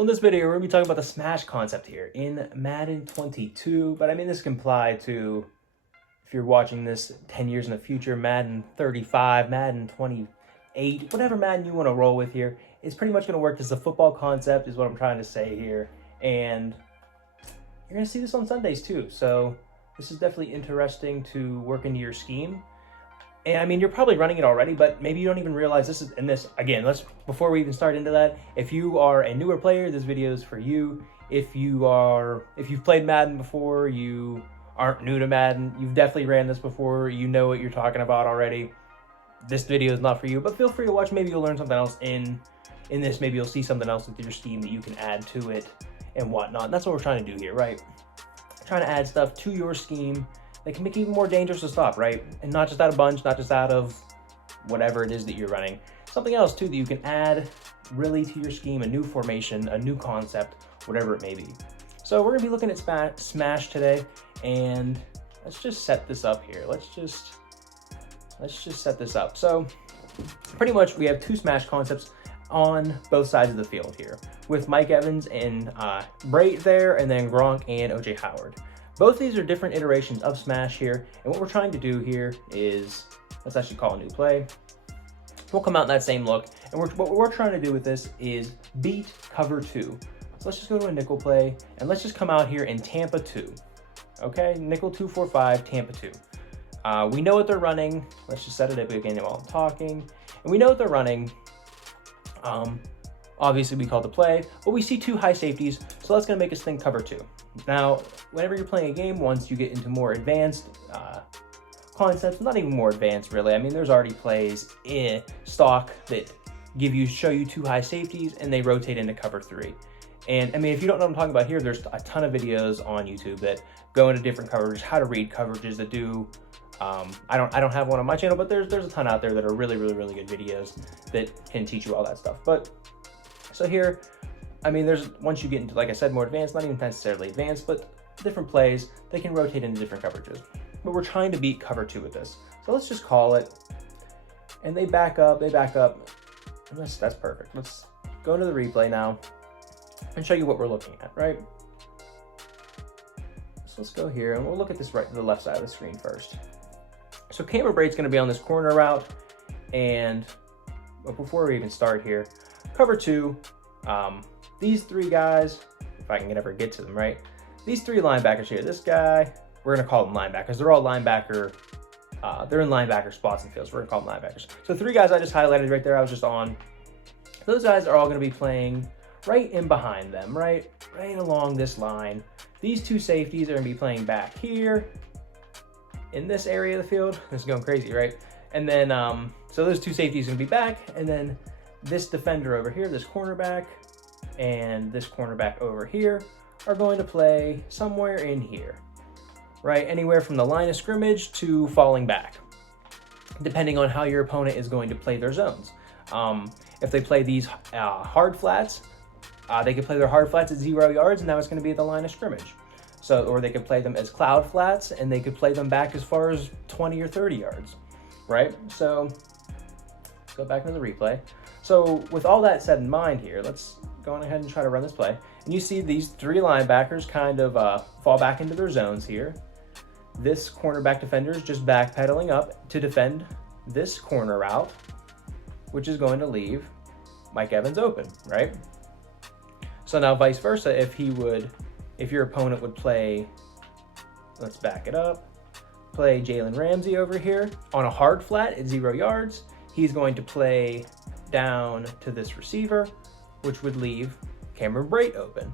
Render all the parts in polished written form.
So in this video, we're going to be talking about the smash concept here in Madden 22, but I mean, this can apply to, if you're watching this 10 years in the future, Madden 35, Madden 28, whatever Madden you want to roll with here. It's pretty much going to work as a football concept is what I'm trying to say here. And you're going to see this on Sundays too. So this is definitely interesting to work into your scheme. And I mean, you're probably running it already, but maybe you don't even realize this is, and this, again, before we even start into that, if you are a newer player, this video is for you. If you've played Madden before, you aren't new to Madden, you've definitely ran this before, you know what you're talking about already, this video is not for you, but feel free to watch. Maybe you'll learn something else in this. Maybe you'll see something else with your scheme that you can add to it and whatnot. And that's what we're trying to do here, right? Trying to add stuff to your scheme that can make it even more dangerous to stop, right? And not just out of bunch, not just out of whatever it is that you're running. Something else too that you can add really to your scheme, a new formation, a new concept, whatever it may be. So we're gonna be looking at Smash today, and let's just set this up here. Let's just set this up. So pretty much we have two Smash concepts on both sides of the field here, with Mike Evans and Brait there, and then Gronk and OJ Howard. Both of these are different iterations of Smash here, and what we're trying to do here is, let's actually call a new play. We'll come out in that same look, and what we're trying to do with this is beat cover 2. So let's just go to a nickel play, and let's just come out here in Tampa 2. Okay, nickel 2-4-5, Tampa 2. We know what they're running. Let's just set it up again while I'm talking. And we know what they're running. Obviously we call the play, but we see two high safeties, so that's gonna make us think cover 2. Now, whenever you're playing a game, once you get into more advanced concepts, not even more advanced really, I mean, there's already plays in stock that show you two high safeties and they rotate into cover 3. And I mean, if you don't know what I'm talking about here, there's a ton of videos on YouTube that go into different coverages, how to read coverages that do, I don't have one on my channel, but there's a ton out there that are really good videos that can teach you all that stuff. But so here, I mean, once you get into, like I said, more advanced, not even necessarily advanced, but different plays, they can rotate into different coverages. But we're trying to beat cover 2 with this. So let's just call it, and they back up, and that's perfect. Let's go into the replay now and show you what we're looking at, right? So let's go here, and we'll look at this the left side of the screen first. So Cameron Brate's gonna be on this corner route, and before we even start here, cover 2, these three guys, if I can ever get to them, right? These three linebackers here, this guy, we're gonna call them linebackers. They're all linebacker, they're in linebacker spots and fields. We're gonna call them linebackers. So three guys I just highlighted right there, I was just on. Those guys are all gonna be playing right in behind them, right along this line. These two safeties are gonna be playing back here in this area of the field. This is going crazy, right? And then, so those two safeties are gonna be back, and then this defender over here, this cornerback, and this cornerback over here are going to play somewhere in here, right? Anywhere from the line of scrimmage to falling back, depending on how your opponent is going to play their zones. If they play these hard flats, they could play their hard flats at 0 yards, and now it's going to be at the line of scrimmage. So, or they could play them as cloud flats, and they could play them back as far as 20 or 30 yards, right? So let's go back into the replay. So with all that said in mind here, let's go on ahead and try to run this play. And you see these three linebackers kind of fall back into their zones here. This cornerback defender is just backpedaling up to defend this corner route, which is going to leave Mike Evans open, right? So now vice versa, if your opponent would play, let's back it up, play Jalen Ramsey over here on a hard flat at 0 yards, he's going to play down to this receiver, which would leave Cameron Brait open.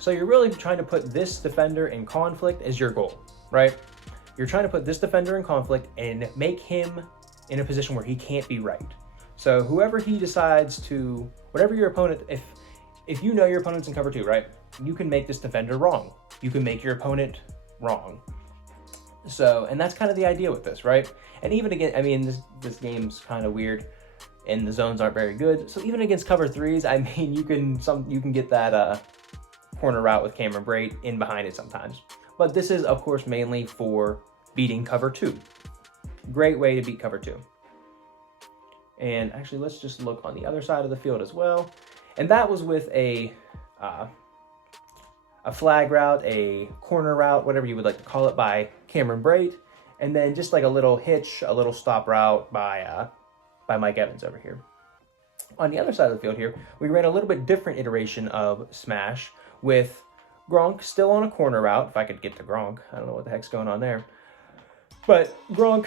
So you're really trying to put this defender in conflict as your goal, right? You're trying to put this defender in conflict and make him in a position where he can't be right. So whoever he decides to, whatever your opponent, if you know your opponent's in cover 2, right? You can make this defender wrong. You can make your opponent wrong. So, and that's kind of the idea with this, right? And even again, I mean, this game's kind of weird, and the zones aren't very good. So even against cover 3s, I mean, you can get that corner route with Cameron Brait in behind it sometimes. But this is, of course, mainly for beating cover 2. Great way to beat cover 2. And actually, let's just look on the other side of the field as well. And that was with a a flag route, a corner route, whatever you would like to call it, by Cameron Brate, and then just like a little hitch, a little stop route by Mike Evans over here. On the other side of the field here, we ran a little bit different iteration of smash with Gronk still on a corner route. If I could get to Gronk, I don't know what the heck's going on there. But Gronk,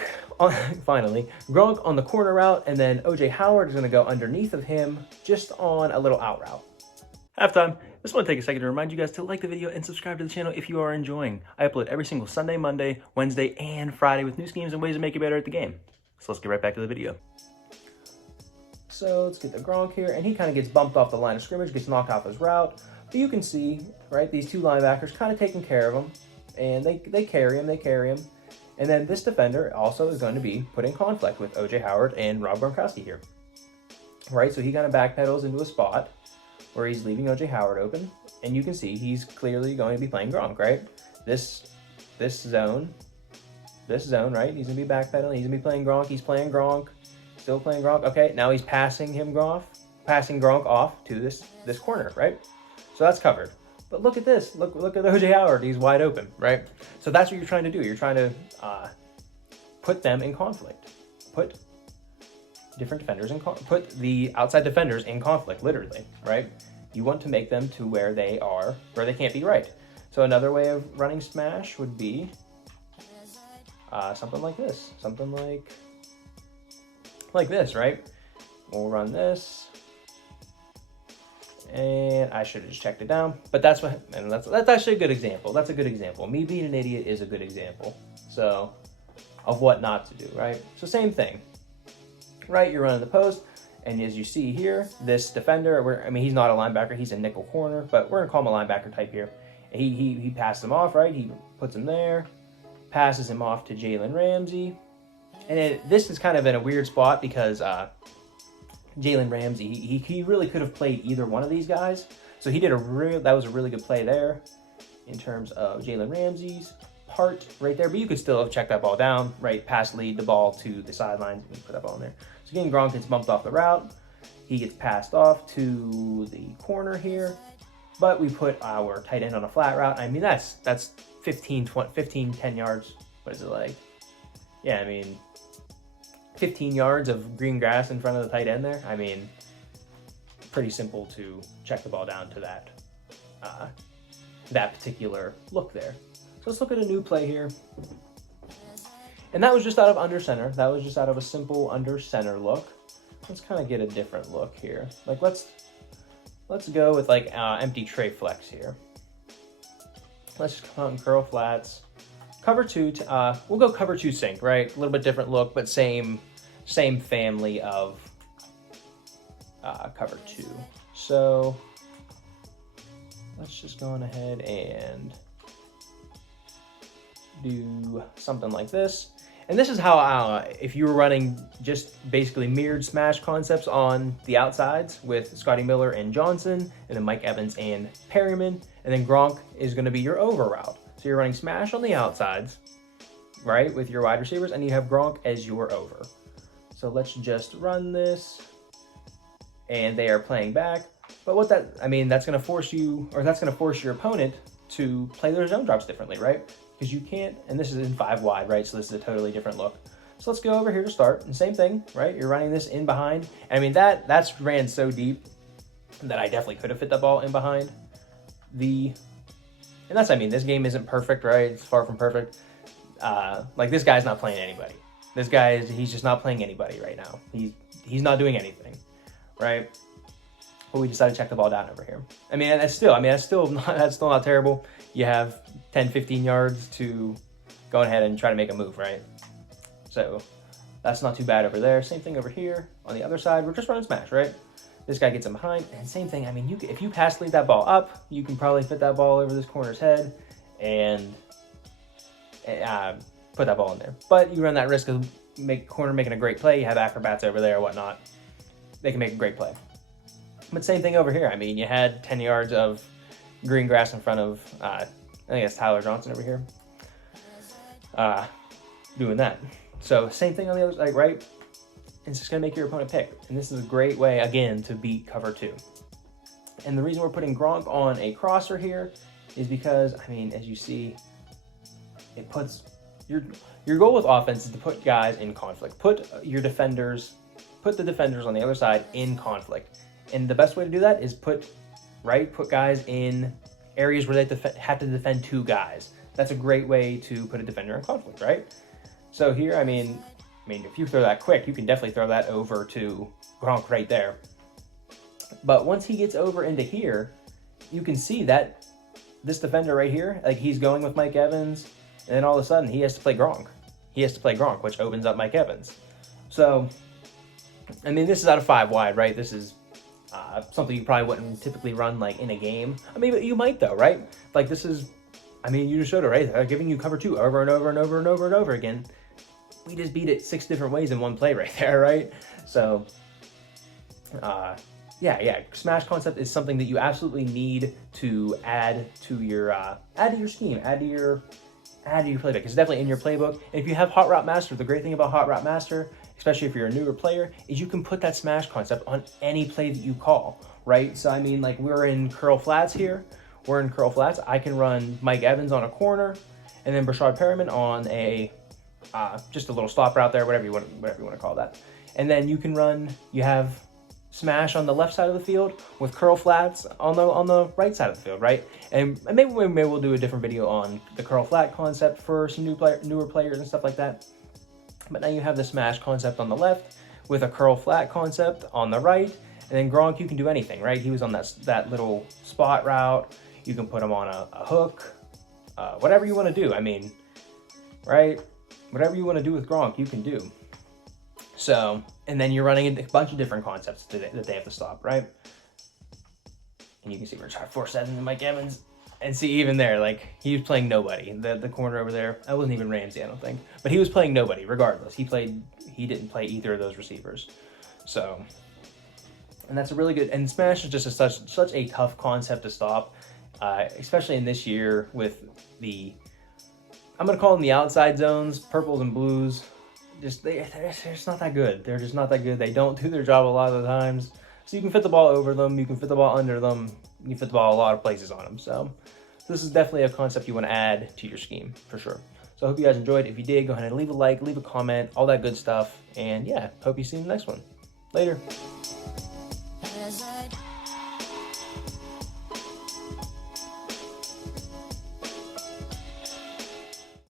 finally, Gronk on the corner route, and then O.J. Howard is going to go underneath of him just on a little out route. Halftime. Just want to take a second to remind you guys to like the video and subscribe to the channel if you are enjoying. I upload every single Sunday, Monday, Wednesday, and Friday with new schemes and ways to make you better at the game. So let's get right back to the video. So let's get the Gronk here, and he kind of gets bumped off the line of scrimmage, gets knocked off his route. But you can see, right, these two linebackers kind of taking care of him, and they carry him. And then this defender also is going to be put in conflict with O.J. Howard and Rob Gronkowski here. Right, so he kind of backpedals into a spot where he's leaving O.J. Howard open, and you can see he's clearly going to be playing Gronk, right? This zone, right? He's going to be backpedaling, he's going to be playing Gronk, he's playing Gronk, still playing Gronk. Okay, now he's passing Gronk off to this corner, right? So that's covered. But look at this. Look at O.J. Howard. He's wide open, right? So that's what you're trying to do. You're trying to put them in conflict. Put different defenders put the outside defenders in conflict, literally, right? You want to make them to where they can't be right. So another way of running smash would be something like this. Something like this, right? We'll run this. And I should have just checked it down, but that's actually a good example. That's a good example. Me being an idiot is a good example. So, of what not to do, right? So same thing, right? You're running the post, and as you see here, this defender, he's not a linebacker, he's a nickel corner, but we're gonna call him a linebacker type here. And he passed him off, right? He puts him there, passes him off to Jalen Ramsey, and this is kind of in a weird spot because Jalen Ramsey, he really could have played either one of these guys. So that was a really good play there in terms of Jalen Ramsey's part right there. But you could still have checked that ball down, right? Pass lead the ball to the sidelines and put that ball in there. So again, Gronk gets bumped off the route. He gets passed off to the corner here. But we put our tight end on a flat route. I mean, that's 10 yards. What is it like? Yeah, 15 yards of green grass in front of the tight end there. Pretty simple to check the ball down to that particular look there. So let's look at a new play here. And that was just out of under center. That was just out of a simple under center look. Let's kind of get a different look here. Like let's go with like empty tray flex here. Let's just come out and curl flats. Cover two, we'll go cover two sink, right? A little bit different look, but same family of cover two. So let's just go on ahead and do something like this. And this is how, if you were running just basically mirrored smash concepts on the outsides with Scotty Miller and Johnson, and then Mike Evans and Perryman, and then Gronk is going to be your over route. So you're running smash on the outsides, right, with your wide receivers, and you have Gronk as your over. So let's just run this, and they are playing back. But that's going to force you, or that's going to force your opponent to play their zone drops differently, right? Because you can't, and this is in 5 wide, right? So this is a totally different look. So let's go over here to start, and same thing, right? You're running this in behind. That's ran so deep that I definitely could have fit the ball in behind. This game isn't perfect, right? It's far from perfect. This guy's not playing anybody. He's just not playing anybody right now. He's not doing anything, right? But we decided to check the ball down over here. That's still not terrible. You have 10, 15 yards to go ahead and try to make a move, right? So that's not too bad over there. Same thing over here on the other side. We're just running smash, right? This guy gets him behind, and same thing. If you pass lead that ball up, you can probably fit that ball over this corner's head and put that ball in there. But you run that risk of corner making a great play. You have acrobats over there or whatnot. They can make a great play. But same thing over here. you had 10 yards of green grass in front of, I think it's Tyler Johnson over here, doing that. So same thing on the other side, right? It's just going to make your opponent pick. And this is a great way, again, to beat cover two. And the reason we're putting Gronk on a crosser here is because, I mean, as you see, it puts your goal with offense is to put guys in conflict. Put the defenders on the other side in conflict. And the best way to do that is put guys in areas where they have to defend two guys. That's a great way to put a defender in conflict, right? So here, I mean, if you throw that quick, you can definitely throw that over to Gronk right there. But once he gets over into here, you can see that this defender right here, like he's going with Mike Evans, and then all of a sudden he has to play Gronk. He has to play Gronk, which opens up Mike Evans. So, I mean, this is out of 5 wide, right? This is something you probably wouldn't typically run like in a game. I mean, you might though, right? Like this is, I mean, you just showed it, right? They're giving you cover 2 over and over and over and over and over again. We just beat it 6 different ways in one play right there, right? So, yeah. Smash concept is something that you absolutely need to add to your scheme, add to your playbook. It's definitely in your playbook. And if you have Hot Route Master, the great thing about Hot Route Master, especially if you're a newer player, is you can put that smash concept on any play that you call, right? So I mean, like we're in curl flats here. We're in curl flats. I can run Mike Evans on a corner, and then Brashad Perriman on a just a little stop route there, whatever you want to call that. And then you have smash on the left side of the field with curl flats on the right side of the field, right? And maybe we'll do a different video on the curl flat concept for some newer players and stuff like that. But now you have the smash concept on the left with a curl flat concept on the right, and then Gronk, you can do anything, right? He was on that little spot route. You can put him on a hook, whatever you want to do. I mean, right? Whatever you want to do with Gronk, you can do. So, and then you're running a bunch of different concepts that they have to stop, right? And you can see we're trying 4-7 to Mike Evans. And see, even there, like, he was playing nobody. The corner over there, that wasn't even Ramsey, I don't think. But he was playing nobody, regardless. He didn't play either of those receivers. So, and that's a really good, and smash is just such a tough concept to stop, especially in this year with I'm going to call them the outside zones, purples and blues. They're just not that good. They're just not that good. They don't do their job a lot of the times. So you can fit the ball over them. You can fit the ball under them. You can fit the ball a lot of places on them. So this is definitely a concept you want to add to your scheme for sure. So I hope you guys enjoyed. If you did, go ahead and leave a like, leave a comment, all that good stuff. And yeah, hope you see you in the next one. Later.